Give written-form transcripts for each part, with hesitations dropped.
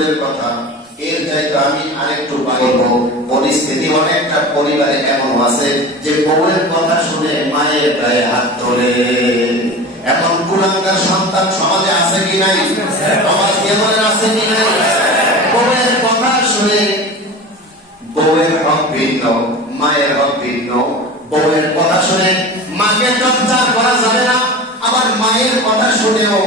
দূরের কথা, এর চাইতে আমি আরেকটু বলবো, পরিস্থিতি অনেকটা পরিবারে এমন আছে যে বউয়ের কথা শুনে মায়ের গায়ে হাত তোলে। এমন কুলাঙ্গার সন্তান সমাজে আছে কি নাই? সমাজ কেমন আছে কি নাই? বউয়ের কথা শুনে, বউয়ের হক ভিন্ন, মায়ের হক ভিন্ন। বউয়ের কথা শুনে মাকে টর্চার করা যাবে না, আবার মায়ের কথা শুনেও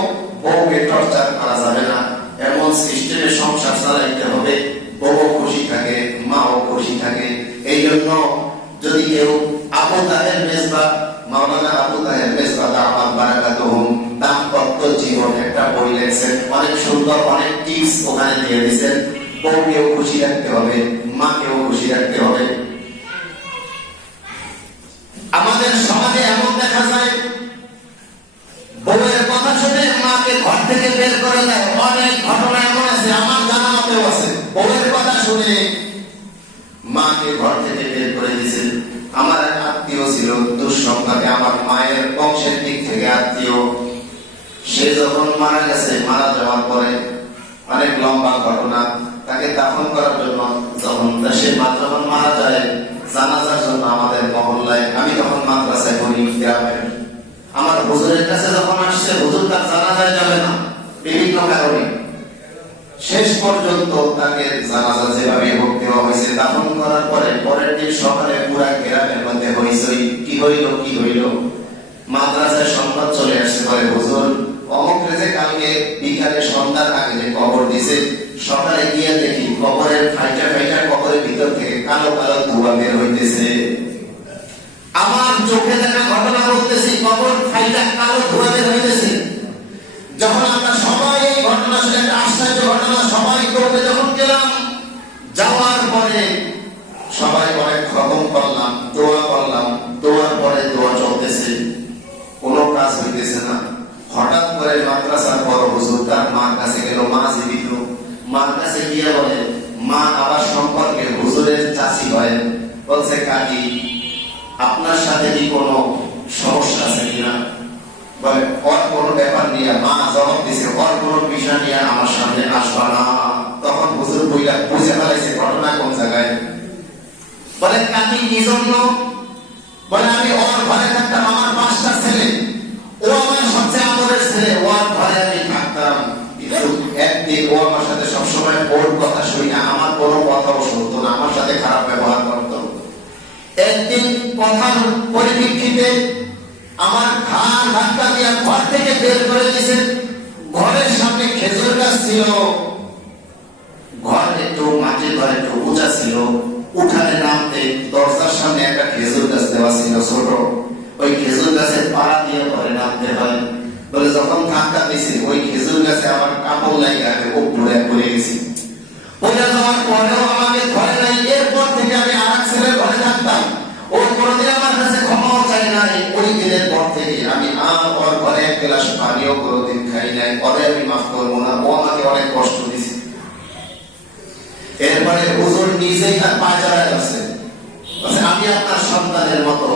বউকে টর্চার করা যাবে না। এমন সিস্টেমে সংসার চালাইতে হবে, বউ খুশি থাকে, মাও খুশি থাকে। এই জন্য যদি কেউ আবু তাহের মেজবা, মাওলানা আবু তাহের মেজবা দাওয়াত বারাকাতুহুম দাম্পত্য জীবন একটা বই লিখছেন, অনেক সুন্দর অনেক টিপস ওখানে দিয়ে দিয়েছেন। বউকেও খুশি রাখতে হবে, মাকেও খুশি রাখতে হবে। আমাদের সমাজে এমন দেখা যায় বউয়ের কথা শুনে মাকে ঘর থেকে বের করে দেয়। অনেক ঘটনা এমন আছে, আমার জানা মতেও আছে, বউয়ের কথা শুনে মাকে ঘর থেকে বের করে দিয়েছে। আমার এক আত্মীয় ছিল, দুঃসংখ্যাকে আমার মায়ের বংশের দিক থেকে আত্মীয়। সে যখন মারা গেছে, মারা যাওয়ার পরে অনেক লম্বা ঘটনা, তাকে দাফন করার জন্য যখন মারা যায়, জানাজার জন্য আমাদের মহল্লায়, আমি তখন মাদ্রাসায় পড়ি গ্রামে, আমার হুজুরের কাছে যখন আসছে, হুজুর তার জানাজায় যাবে না বিভিন্ন কারণে। শেষ পর্যন্ত তাকে জানাজা যেভাবে হোক দেওয়া হয়েছে। দাফন করার পরে পরের দিন সকালে পুরা গ্রামের মধ্যে হইচই, কি হইল। মাদ্রাসায় সংবাদ চলে আসছে, বলে হুজুর অমুক রেজে কালকে বিকালে সন্ধ্যার আগে যে কবর দিছে, সকালে গিয়ে দেখি কবরের ফাইটা কবরের ভিতর থেকে কালো কালো ধোঁয়া বের হইতেছে। আমার চোখে দেখা ঘটনা বলতেছি, কবর ফাইটা কালো ধোঁয়া বের হইতেছে। যখন আমরা সবাই এই ঘটনা শুনে, একটা আশ্চর্য ঘটনা, সবাই করবে যখন গেলাম, যাওয়ার পরে সবাই অনেক খতম করলাম, দোয়া করলাম, দোয়ার পরে দোয়া চলতেছে, কোনো কাজ হইতেছে না। হঠাৎ করে মাদ্রাসার বড় হুজুর তার মার কাছে গেল, মা জীবিত। মার কাছে গিয়ে বলে, মা আবার সম্পর্কে হুজুরের চাচি হয়, বলছে কাকি আপনার সাথে কি কোনো সমস্যা আছে কিনা? বলে ওর কোনো ব্যাপার নিয়ে, মা জবাব দিছে, ওর কোনো বিষয় নিয়ে আমার সামনে আসবা না। তখন হুজুর বুঝে ফেলাইছে ঘটনা কোন জায়গায়। বলে কাকি কি জন্য? বলে আমি ওর ঘরে থাকতাম, আমার 5টা ছেলে, ও আমার সবচেয়ে আদরের ছেলে, ওর ঘরে আমি থাকতাম। কিন্তু একদিন ও আমার সাথে সবসময় ওর কথা শুনি না, আমার কোনো কথাও শুনতো না, আমার সাথে খারাপ ব্যবহার করতো। একদিন কথার পরিপ্রেক্ষিতে আমার ঘাড় ধাক্কা দিয়ে ঘর থেকে বের করে দিয়েছে। ঘরের সামনে খেজুর গাছ ছিল, ঘর একটু মাটির ঘর একটু উঁচা ছিল, উঠানে নামতে দরজার সামনে একটা খেজুর গাছ দেওয়া ছিল ছোট, ওই খেজুর গাছের পাড়া দিয়ে ঘরে নামতে হয়। বলে যখন ধাক্কা দিয়েছে, ওই খেজুর গাছে আমার কাপড় লাগে আগে ও ঘুরে পড়ে গেছি। পড়ে যাওয়ার পরেও আমাকে ঘরে নাই। এরপর থেকে আমি আর এক ছেলের ঘরে থাকতাম, ও কোনোদিন আমার কাছে ক্ষমাও চাই নাই। ওই দিনের পর থেকে আমি আর ওর ঘরে এক গ্লাস পানিও কোনোদিন খাই নাই, ওরে আমি মাফ করবো না, ও আমাকে অনেক কষ্ট দিয়েছে। এরপরে হুজুর নিজেই তার পায়চারায় আছে, আমি আপনার সন্তানের মতো,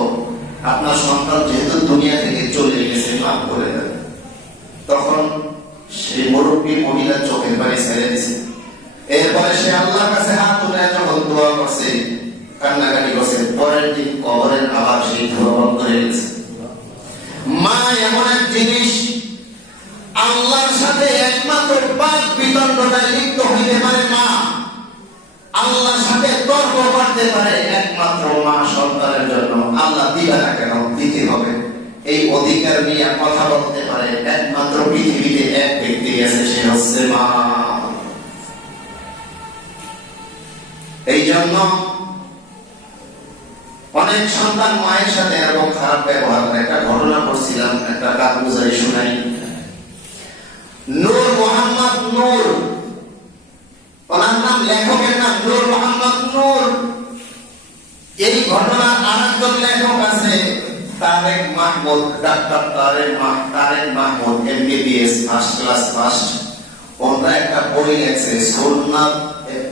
আপনার সন্তান যেহেতু দুনিয়া থেকে চলে গেছে, মাফ করে দেন। তখন সেই মুরব্বী মহিলার চোখের পানি ছেড়ে দিছে। এরপরে সে আল্লাহর কাছে হাত তুলে যখন দোয়া করছে, কান্নাকাটি করছে, পরের দিন কবরের আবার সেই ধোয়া বন্ধ হয়ে গেছে। মা এমন এক জিনিস, আল্লাহর সাথে একমাত্র বাক বিতণ্ডায় লিপ্ত হইতে পারে মা, আল্লাহর সাথে তর্ক করতে পারে একমাত্র মা সন্তানের জন্য। আল্লাহ দিবে না কেন? দিতে হবে। এই অধিকার নিয়ে কথা বলতে পারে একমাত্র পৃথিবীতে এক ব্যক্তি আছে, সে হচ্ছে মা। এই জন্য অনেক সন্তান মায়ের সাথে এরকম খারাপ ব্যবহার করে। একটা ঘটনা করছিলাম, একটা কাগজারি শুনাই। নূর মোহাম্মদ নূর, ওনার নাম, লেখকের নাম নূর মোহাম্মদ নূর। এই ঘটনার আরেকজন লেখক আছে, Tarek Mahmud, doctor Tarek Mahmud, MBBS first class pass. ওনারা একটা বই লেখছে, সুন্নাত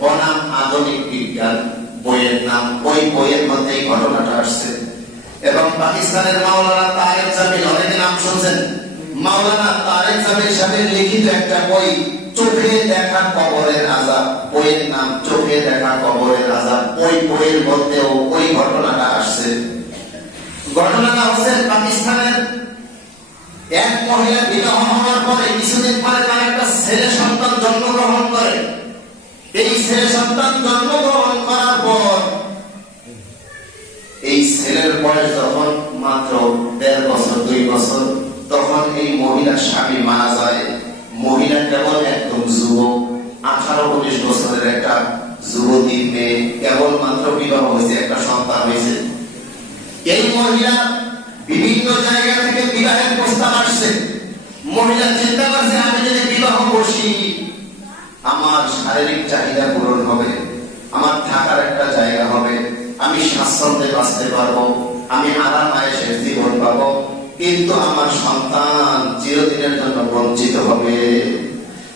বনাম আধুনিক বিজ্ঞান, বইয়ের নাম। ওই বইয়ের মধ্যে এই ঘটনাটা আসছে। এবং পাকিস্তানের মাওলানা তারেক জামিল, অনেকে নাম শুনছেন, মাওলানা তারেক জামিল সাহেবের লিখিত একটা বই চোখে দেখা কবরের আযাব, বইয়ের নাম চোখে দেখা কবরের আযাব। ওই বইয়ের মধ্যেও ওই ঘটনাটা আসছে। ঘটনাটা হচ্ছে পাকিস্তানের এক মহিলা বিবাহ হওয়ার পরে কিছুদিন পরে তার একটা ছেলে সন্তান জন্মগ্রহণ করে। এই ছেলে সন্তান জন্মগ্রহণ করার পর এই ছেলের বয়স যখন মাত্র 1.5 বছর 2 বছর, তখন এই মহিলার স্বামী মারা যায়। মহিলা কেবল একদম যুবক, 18-19 বছরের একটা যুবতী মেয়ে, কেবল মাত্র বিবাহ হয়েছে, একটা সন্তান হয়েছে। এই মহিলা বিভিন্ন জায়গা থেকে বিবাহের প্রস্তাব আসছে। মহিলা চিন্তা করছে, আমি যদি বিবাহ বসি আমার শারীরিক চাহিদা পূরণ হবে, আমার থাকার একটা জায়গা হবে, আমি স্বাচ্ছন্দ্যে বাঁচতে পারবো, আমি আরাম আয়েশের জীবন পাবো, কিন্তু আমার সন্তান চিরদিনের জন্য বঞ্চিত হবে।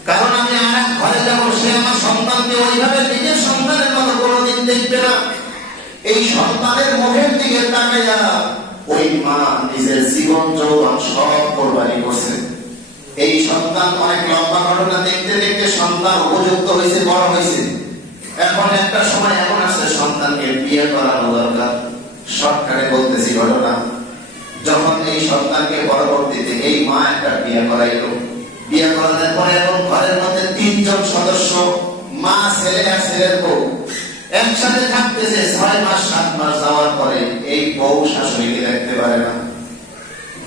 কারণ আমি আরেক ঘরে যাবো, সে আমার সন্তানকে ওইভাবে নিজের সন্তানের মতো কোনোদিন দেখবে না। এই সন্তানের মুখের দিকে তাকাইয়া ওই মা নিজের জীবন যৌবন সব কোরবানি করছে। এই সন্তান অনেক লম্বা ঘটনা দেখতে দেখতে সন্তান উপযুক্ত হয়েছে, বড় হয়েছে। এখন একটা সময় এমন আছে সন্তানকে বিয়ে করানো দরকার। শর্টকাটে বলতেছি ঘটনা। যখন এই সন্তানকে পরবর্তীতে এই মা একটা বিয়ে করাইলো, বিয়ে করানোর পরে এখন ঘরের মধ্যে 3 জন সদস্য, মা, ছেলে আর ছেলের বউ একসাথে থাকতেছে। 6 মাস 7 মাস যাওয়ার পরে এই বউ শাশুড়িকে দেখতে পারে না।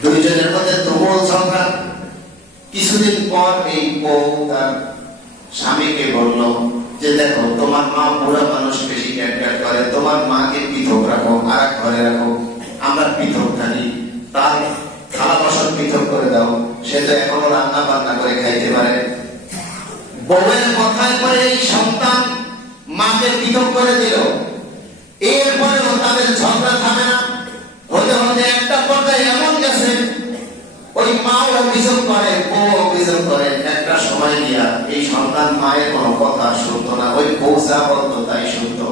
2 জনের মধ্যে তুমুল ঝগড়া। কিছুদিন পর এই বউ তার স্বামীকে বলল যে, দেখো তোমার মা বুড়া মানুষ, বেশি ক্যাটক্যাট করে, তোমার মাকে পৃথক রাখো, আর এক ঘরে রাখো, আমরা পৃথক থাকি। তার থালা বাসন পৃথক করে দাও, সে তো এখনো রান্না বান্না করে খাইতে পারে। বউয়ের কথায় পরে এই সন্তান মাকে পৃথক করে দিল। এরপরেও তাদের ঝগড়া থামে না। হতে হতে একটা পর্যায়ে এমন গেছে, ওই মাও অভিযোগ করে, বউ অভিযোগ করে। একটা সময় গিয়া এই সন্তান মায়ের কোনো কথা শুনতো না, ওই বউ যা বলতো তাই শুনতো।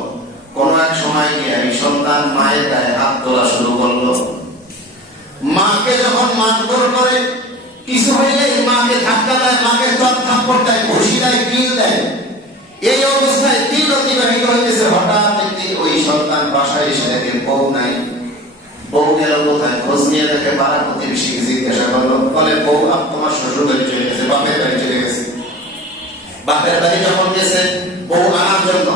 কোন এক সময় গিয়া এই সন্তান মায়ের গায়ে হাত তোলা শুরু করলো। মাকে যখন মারধর করে, কিছু হইলে মাকে ধাক্কা দেয়, মাকে চট থাপ্পড় দেয়, ঘুষি দেয়, কিল দেয়। এই অবস্থায় দিন অতিবাহিত হইতেছে। হঠাৎ একদিন ওই সন্তান বাসায় এসে দেখে বউ নাই। বউ গেল কোথায়, খোঁজ নিয়ে দেখে পাড়া প্রতিবেশীকে জিজ্ঞাসা করলো, বলে বউ তোমার শ্বশুর বাড়ি চলে গেছে, বাপের বাড়ি চলে গেছে। বাপের বাড়ি যখন গেছে বউ আনার জন্য,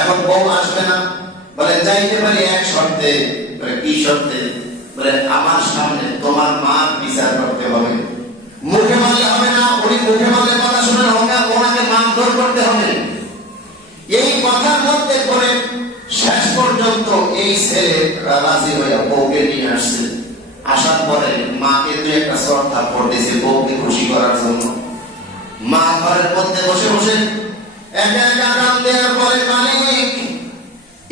এখন বউ আসবে না, বলে যাইতে পারি এক শর্তে। বলে কি শর্তে? বলে আমার সামনে তোমার মা বিচার করতে হবে। মুখে মারলে হবে না, উনি মুখে মারলে কথা শুনে ওনাকে মারধর করতে হবে। এই কথার মধ্যে পড়ে শেষ পর্যন্ত এই ছেলে রাজি হইয়া বউকে নিয়ে আসছে। আসার পরে মাকে 2-1 চড় থাপ্পড় দিয়েছে বউকে খুশি করার জন্য। মা ঘরের মধ্যে বসে বসে একা একা কান দেওয়ার পরে, মালিক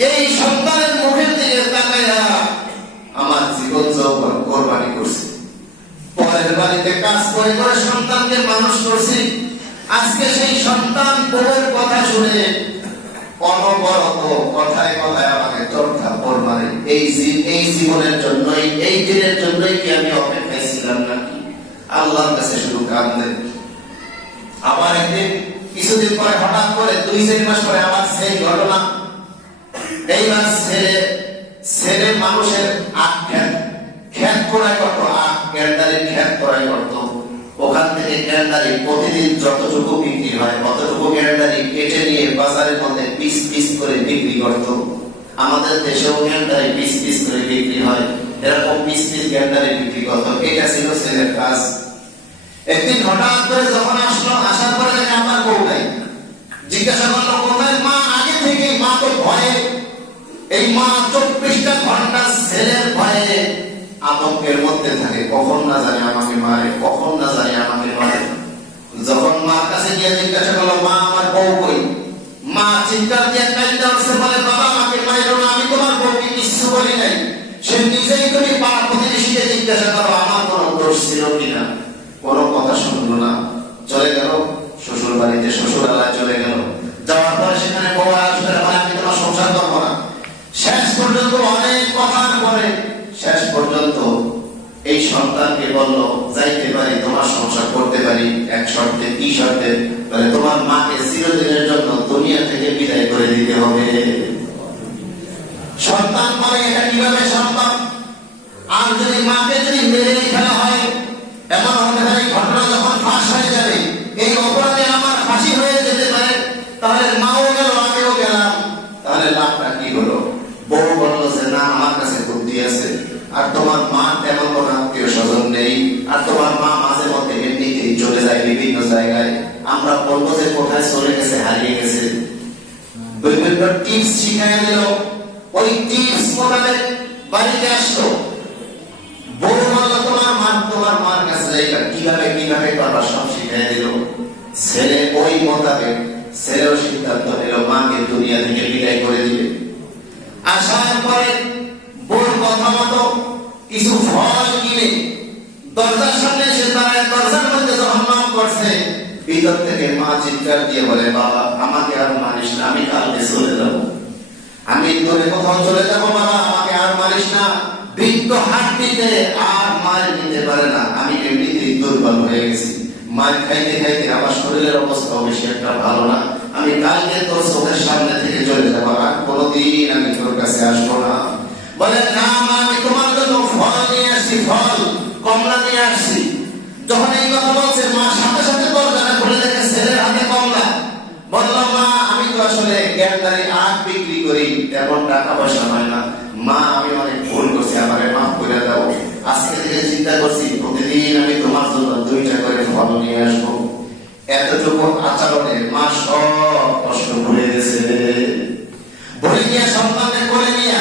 এই সন্তানের মুখের দিকে তাকাইয়া আমার জীবন যৌবন কোরবানি করছি, পরের বাড়িতে কাজ করে করে সন্তানকে মানুষ করছি। আজকে সেই সন্তান বউয়ের কথা শুনে অনবরত কথায় কথায় আমাকে চড় থাপ্পড় মারে। এই জীবনের জন্যই, এই দিনের জন্যই কি আমি অপেক্ষায় ছিলাম নাকি? আল্লাহর কাছে শুধু কাঁদে। আবার একদিন কিছুদিন পরে হঠাৎ করে 2-4 মাস পরে আবার সেই ঘটনা। এইবার ছেলে মানুষের আখ ক্ষেত করাই করতো, আখ গ্যান্ডারির ক্ষেত করাই করতো। ওখান থেকে গ্যান্ডারি প্রতিদিন যতটুকু বিক্রি হয় অতটুকু গ্যান্ডারি কেটে নিয়ে বাজারের মধ্যে পিস পিস করে বিক্রি করতো। আমাদের দেশেও গ্যান্ডারি পিস পিস করে বিক্রি হয়, এরকম পিস পিস গ্যান্ডারি বিক্রি করতো। এটা ছিল ছেলের কাজ। একদিন হঠাৎ করে যখন আসলো, আসার পরে দেখে আমার বউ নাই। জিজ্ঞাসা করলো কোথায়? মা আগে থেকে, মা তো ভয়ে, এই মা 24টা ঘন্টা ছেলের ভয়ে আতঙ্কের মধ্যে থাকে, কখন না জানি আমাকে মারে, কখন না জানি আমাকে মারে। যখন মার কাছে গিয়ে জিজ্ঞাসা করলো মা আমার বউ কই, মা চিৎকার দিয়ে কাঁদতে উঠছে, বলে বাবা আমাকে মাইরো না, আমি তোমার বউকে কিছু বলি নাই। সে নিজেই তুমি পাড়া প্রতিবেশীকে জিজ্ঞাসা করো আমার কোনো দোষ ছিল কিনা। কোনো কথা শুনলো না, চলে গেল শ্বশুর বাড়িতে, শ্বশুরালয়ে চলে গেল। যাওয়ার পরে সেখানে বউ আসবে, আমি তোমার সংসার করবো না। শেষ পর্যন্ত অনেক কথার পরে শেষ পর্যন্ত এই সন্তানকে বলল, যাইতে পারি, তোমার সংসার করতে পারি, এক শর্তে। কি শর্তে? বলে তোমার মাকে চিরদিনের জন্য দুনিয়া থেকে বিদায় করে দিতে হবে। সন্তান পরে এটা কিভাবে সম্ভব? আর যদি মাকে যদি মেরে ফেলা হয়, এমন হতে পারে ঘটনা যখন ফাঁস হয়ে যাবে, এই অপরাধে আমার ফাঁসি হয়ে যেতে পারে, তাহলে মাও গেল আমিও গেলাম, তাহলে লাভটা কি হলো? বউ বললো যে না, আমার কাছে বুদ্ধি আছে, আর তোমার মা তেমন কোন আত্মীয় স্বজন নেই, আর তোমার মা মাঝে মধ্যে এমনিতেই চলে যায় বিভিন্ন জায়গায়, আমরা বলবো যে কোথায় চলে গেছে, হারিয়ে গেছে। বিভিন্ন টিপস শিখাই দিল, ওই টিপস মোতাবেক বাড়িতে আসলো। বউ বললো তোমার মার কাছে যাইবা, কিভাবে কিভাবে করবা সব শিখাই দিল। ছেলে ওই মোতাবেক, ছেলেও সিদ্ধান্ত নিল মাকে দুনিয়া থেকে বিদায় করে দিবে। আসার পরে বউর কথা মতো কিছু ফল কিনে দরজার সামনে এসে দাঁড়ায়, দরজার মধ্যে যখন নক করছে, ভিতর থেকে মা চিৎকার দিয়ে বলে, বাবা আমাকে আর মানিস না, আমি কালকে চলে যাবো, আমি দূরে কোথাও চলে যাবো, বাবা আমাকে আর মানিস না। বৃদ্ধ হাত দিতে আর মার নিতে পারে না, আমি এমনিতেই দুর্বল হয়ে গেছি, মার খাইতে খাইতে আমার শরীরের অবস্থা বেশি একটা ভালো না, আমি কালকে তোর চোখের সামনে থেকে চলে যাবো, আর কোনোদিন আমি তোর কাছে আসবো না। বলে না মা, আমি তোমার জন্য ফল নিয়ে আসছি, ফল কমলা নিয়ে আসছি। যখন এই কথা বলছে, মা সাথে সাথে দরজাটা খুলে দেখে ছেলের হাতে কমলা। বলল মা, আমি তো আসলে জ্ঞানদারি আখ বিক্রি করি, তেমন টাকা পয়সা হয় না, মা আমি অনেক ভুল করছি, আমাকে মাফ করে দাও, আজকে থেকে চিন্তা করছি প্রতিদিন আমি তোমার জন্য 2টা করে ফল নিয়ে আসবো। এতটুকু আচরণে মা সব কষ্ট ভুলে গেছে। ভুলে গিয়ে সন্তানকে করে নিয়ে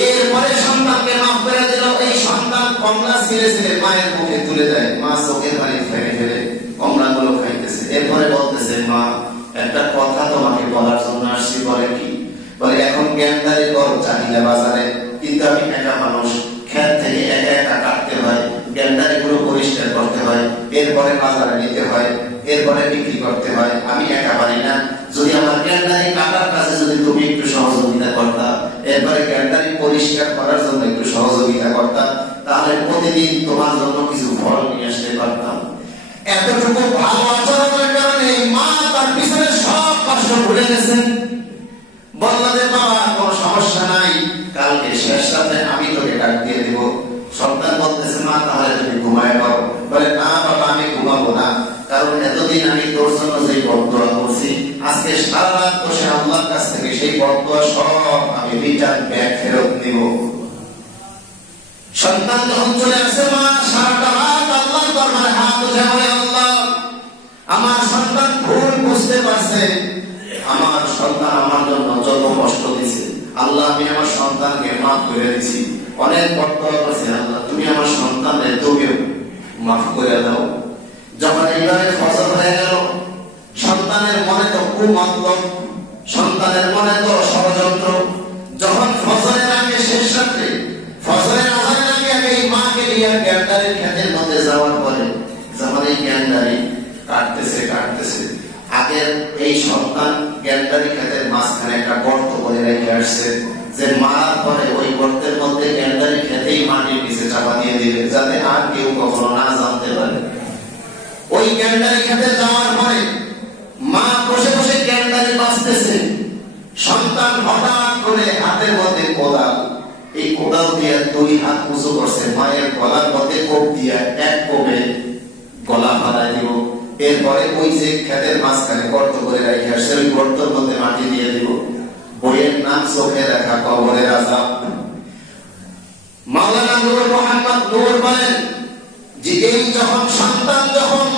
এরপরে সন্তানকে মাফ করে দিল। এই সন্তান কমলা ছিঁড়ে ছিঁড়ে মায়ের মুখে তুলে দেয়, মা চোখের পানি ফেলে ফেলে কমলা গুলো খাইতেছে। এরপরে বলতেছে, মা একটা কথা তোমাকে বলার জন্য আসছি। বলে কি? বলে এখন জ্ঞানদারি কর চাহিদা বাজারে, কিন্তু আমি একা মানুষ, ক্ষেত থেকে একা একা কাটতে হয়, জ্ঞানদারি গুলো পরিষ্কার করতে হয়, এরপরে বাজারে নিতে হয়, এরপরে বিক্রি করতে হয়, আমি একা পারি না। যদি আমার জ্ঞানদারি কাটার কাছে যদি তুমি একটু সহযোগিতা করতা, এরপরে জ্ঞানদারি পরিষ্কার করার জন্য একটু সহযোগিতা করতা, তাহলে প্রতিদিন তোমার জন্য কিছু ফল নিয়ে আসতে পারতাম। এতটুকু ভালো আচরণের কারণে মা তার পিছনে সব কষ্ট ভুলে গেছেন। বলল যে বাবা কোনো সমস্যা নাই, কালকে শেষ রাতে আমি তোকে ডাক দিয়ে দিব। সন্তান বলতেছে, মা তাহলে তুমি ঘুমায় পাও। বলে না বাবা, আমি ঘুমাবো না, কারণ এতদিন আমি তোর জন্য যে বদদোয়া করছি, আজকে সারা রাত বসে আল্লাহর কাছ থেকে সেই বদদোয়া সব আমি রিটার্ন ব্যাক ফেরত নিব। সন্তান যখন চলে আসছে, মা সারাটা রাত আল্লাহর দরবারে হাত উঠে বলে, আল্লাহ আমার সন্তান ভুল বুঝতে পারছে, আমার সন্তান আমার জন্য যত কষ্ট দিছে, আল্লাহ আমি আমার সন্তানকে মাফ করে দিছি, অনেক বদদোয়া করছি, আল্লাহ তুমি আমার সন্তানের তুমিও মাফ করে দাও। যখন এইভাবে ফজর হয়ে গেল, সন্তানের মনে তো কুমতলব, সন্তানের মনে তো ষড়যন্ত্র। যখন ফজরের আগে শেষ রাত্রে, ফজরের আজানের আগে আগে এই মাকে নিয়ে জ্ঞানদারির ক্ষেতের মধ্যে যাওয়ার পরে, যখন এই জ্ঞানদারি কাটতেছে কাটতেছে, আগের এই সন্তান জ্ঞানদারি ক্ষেতের মাঝখানে একটা গর্ত করে রেখে আসছে, যে মারার পরে ওই গর্তের মধ্যে জ্ঞানদারি খেতেই মাটির নিচে চাপা দিয়ে দিবে, যাতে আর কেউ কখনো না জানতে পারে। ওই জ্ঞানদারি খেতে যাওয়ার পরে মা বসে বসে জ্ঞানদারি বাঁচতেছে। সন্তান হঠাৎ করে হাতের মধ্যে কোদাল, এই কোদাল দিয়ে 2 হাত উঁচু করছে, মায়ের গলার মধ্যে কোপ দিয়ে এক কোপে গলা ফাটাই দিব। এরপরে ওই যে খেতের মাঝখানে গর্ত করে রেখে আসছে, ওই গর্তের মধ্যে মাটি দিয়ে দিব। বইয়ের নাম চোখে দেখা কবরের আযাব। মাওলানা নূর মোহাম্মদ নূর বলেন যে এই যখন সন্তান যখন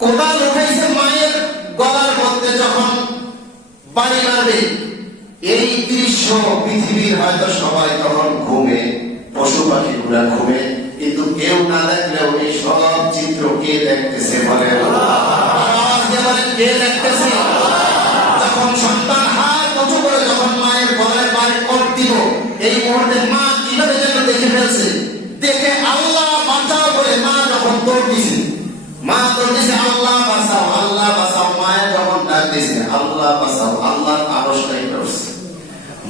কোদাল উঠাইছে মায়ের গলার মধ্যে, যখন বাড়ি মারবে, এই দৃশ্য পৃথিবীর হয়তো সবাই তখন ঘুমে, পশু পাখি গুলা ঘুমে, কিন্তু কেউ না দেখলেও এই সব চিত্র কে দেখতেছে? বলে কে দেখতেছে? যখন সন্তান হাত উঁচু করে যখন মায়ের গলায় বাড়ি কোপ দিব, এই মুহূর্তে মা কিভাবে যেন দেখে ফেলছে, দেখে আল্লাহ বাঁচাও বলে মা যখন দৌড় দিছে, মা দৌড় দিছে, আল্লাহ বাঁচাও, আল্লাহ বাঁচাও। মায়ের যখন ডাক দিছে, আল্লাহ বাঁচাও, আল্লাহর আওয়াজটাই করছে।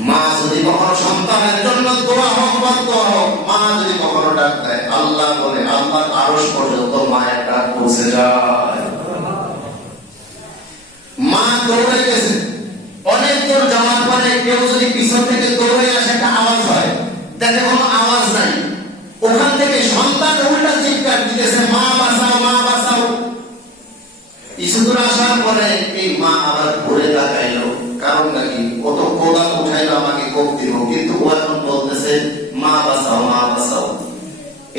মা যদি কখনো সন্তানের জন্য দোয়া হোক অবাধ্য হও, মা যদি কখনো ডাক দেয়, আল্লাহ বলে আল্লাহর আরশ পর্যন্ত মায়ের ডাক পৌঁছে যায়। মা দৌড়ে গেছে, অনেক দূর যাওয়ার পরে কেউ যদি পিছন থেকে দৌড়ে আসে, একটা আওয়াজ হয়, দেখে কোনো আওয়াজ নাই, ওখান থেকে সন্তান উল্টা চিৎকার দিতেছে, মা বাঁচাও, মা বাঁচাও। কিছু দূর আসার পরে এই মা আবার ঘুরে তাকাইলো, কারণ নাকি ও তো কোদাল উঠাইলো আমাকে কোপ দিব, কিন্তু ও এখন বলতেছে মা বাঁচাও, মা বাঁচাও।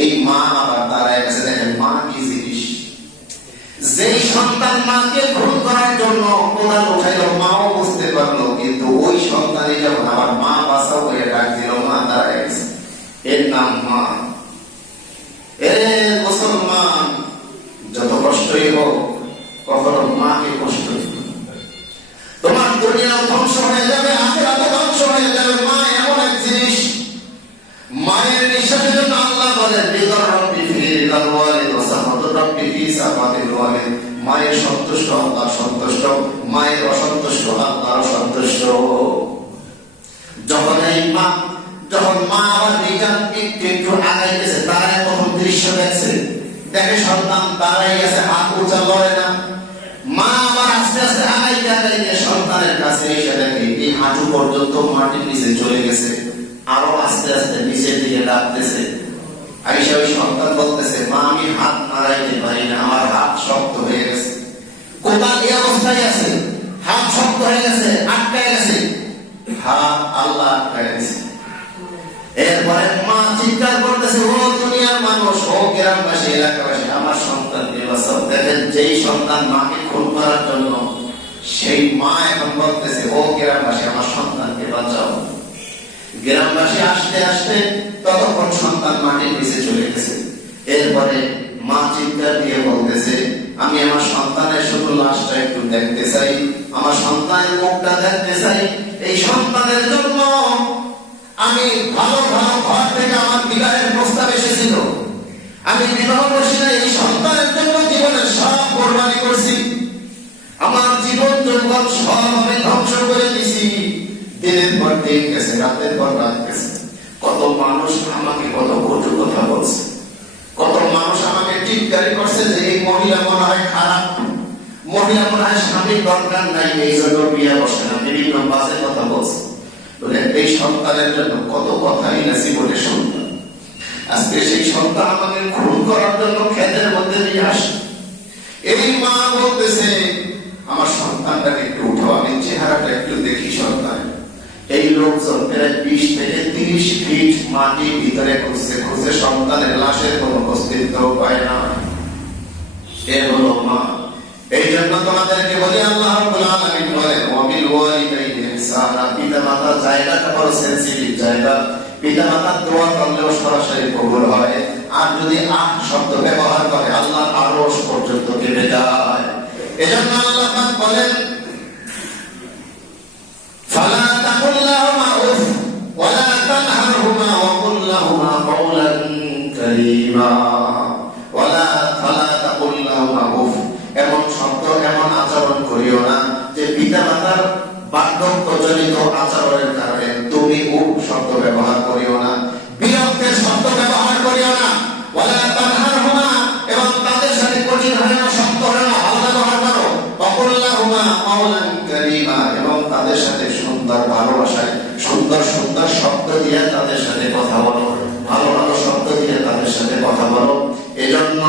এই মা আবার দাঁড়ায় গেছে, দেখেন মা কি জিনিস। যেই সন্তান মাকে খুন করার জন্য কোদাল উঠাইলো, মাও বুঝতে পারলো, কিন্তু ওই সন্তানই যখন আবার মা বাঁচাও করে ডাক দিল, মা দাঁড়ায় গেছে। এর নাম মা। এ মুসলমান, যত কষ্টই হোক কখনো মাকে কষ্ট দিও। তোমার দুনিয়াও ধ্বংস হয়ে যাবে, আখিরাতও ধ্বংস হয়ে যাবে। মা এমন এক জিনিস, মায়ের নিঃশ্বাসের জন্য আল্লাহ বলেন রিদা রাব্বি ফি রিদাল ওয়ালিদ ওয়া সাখাতু রাব্বি ফি সাখাতিল ওয়ালিদ। মায়ের সন্তুষ্ট আল্লাহ সন্তুষ্ট, মায়ের অসন্তুষ্ট আল্লাহ অসন্তুষ্ট। যখন মা আবার রিজান একটু আগাইতেছে, তারা তখন দৃশ্য দেখছে, দেখে সন্তান দাঁড়াই গেছে, হাত উঁচা লড়ে না। মা আবার আস্তে আস্তে আগাইতে সন্তানের কাছে এসে দেখে এই হাঁটু পর্যন্ত মাটির নিচে চলে গেছে, আরো আস্তে আস্তে নিচের দিকে ডাকতেছে। আইসা ওই সন্তান বলতেছে, মা আমি হাত নাড়াইতে পারি না, আমার হাত শক্ত হয়ে গেছে। কোদাল এই অবস্থায় আছে, হাত শক্ত হয়ে গেছে, আটকায় গেছে, হাত আল্লাহ আটকায় গেছে। এরপরে মা চিৎকার করতেছে, ও দুনিয়ার মানুষ, ও গ্রামবাসী, এলাকাবাসী, আমার সন্তানকে বাঁচাও। দেখেন যেই সন্তান মাকে খুন করার জন্য, সেই মা এখন বলতেছে, ও গ্রামবাসী, আমার সন্তানকে বাঁচাও। গ্রামবাসী আসতে আসতে ততক্ষণ সন্তান মাটির নিচে চলে গেছে। এরপরে মা চিৎকার দিয়ে বলতেছে, আমি আমার সন্তানের শুধু লাশটা একটু দেখতে চাই, আমার সন্তানের মুখটা দেখতে চাই। এই সন্তানের জন্য আমি ভালো ভালো ঘর থেকে আমার বিবাহের প্রস্তাব এসেছিল, আমি বিবাহ করছি না, এই সন্তানের জন্য জীবনের সব কোরবানি করছি, আমার জীবন যৌবন সব আমি ধ্বংস করে দিছি। দিনের পর দিন গেছে, রাতের পর রাত গেছে, কত মানুষ আমাকে কত কটু কথা বলছে, কত মানুষ আমাকে টিটকারি করছে যে এই মহিলা মনে হয় খারাপ, মহিলা মনে হয় স্বামীর দরকার নাই, এই জন্য বিয়ে বসে না, বিভিন্ন বাজে কথা বলছে। এই সন্তানের জন্য কত কথাই না জীবনে শুনতাম, আজকে সেই সন্তান আমাকে খুন করার জন্য ক্ষেতের মধ্যে নিয়ে আসে। এই মা বলতেছে, আমার সন্তানটাকে একটু উঠাও, আমি চেহারাটা একটু দেখি সন্তান। এই লোকজন প্রায় 20 থেকে 30 ফিট মাটির ভিতরে খুঁজছে, খুঁজছে সন্তানের লাশের কোন অস্তিত্ব পায় না। এ হলো মা। এই জন্য তোমাদেরকে বলি, আল্লাহ রাব্বুল আলামিন বলেন, ওয়া বিল ওয়ালিদাইনি ইহসানা। পিতামাতার জায়গাটা বড় সেনসিটিভ জায়গা, পিতামাতার দোয়া করলেও সরাসরি কবুল হয়, আর যদি আহ শব্দ ব্যবহার করে আল্লাহর আরশ পর্যন্ত কেঁপে যায়। এজন্য আল্লাহ পাক বলেন, ফালা তাকুল লাহুমা উফ ওয়া লা তানহারহুমা ওয়া কুল লাহুমা কাওলান কারীমা। ফালা তাকুল লাহুমা উফ, এমন শব্দ এমন আচরণ করিও না যে পিতামাতার বার্ধক্যজনিত আচরণের কারণে তুমি উফ শব্দ ব্যবহার করিও না, বিরক্তের শব্দ ব্যবহার করিও না। ওয়ালা তানহারহুমা, এবং তাদের সাথে কঠিন হয় না, শক্ত হয় না, ভালো ব্যবহার করো। ওয়া কুল লাহুমা কাওলান কারীমা, এবং তাদের সাথে সুন্দর ভালোবাসায় সুন্দর সুন্দর শব্দ দিয়ে তাদের সাথে কথা বলো, ভালো ভালো শব্দ দিয়ে তাদের সাথে কথা বলো। এজন্য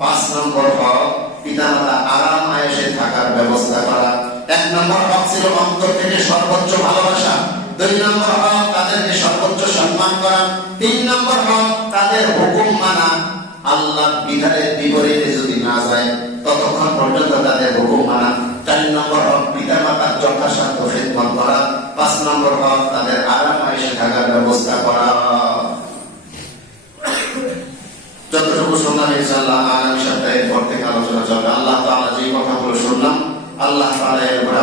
5 নম্বর হক পিতামাতা আরাম আয়েশে থাকার ব্যবস্থা করা। 1 নম্বর হক ছিল অন্তর থেকে সর্বোচ্চ ভালোবাসা। 2 নম্বর হক তাদেরকে সর্বোচ্চ সম্মান করা। 3 নম্বর হক তাদের হুকুম মানা, আল্লাহ বিধানের বিপরীতে যদি না যায় ততক্ষণ পর্যন্ত তাদের হুকুম মানা। 4 নম্বর হক পিতামাতার যথাসাধ্য খেদমত করা। 5 নম্বর হক তাদের আরাম আয়েশে থাকার ব্যবস্থা করা। যতটুকু শুনলাম ইনশাআল্লাহ আগামী সপ্তাহে পর থেকে আলোচনা চলবে। আল্লাহ তাআলা যে কথাগুলো শুনলাম, আল্লাহ তাআলা এর উপর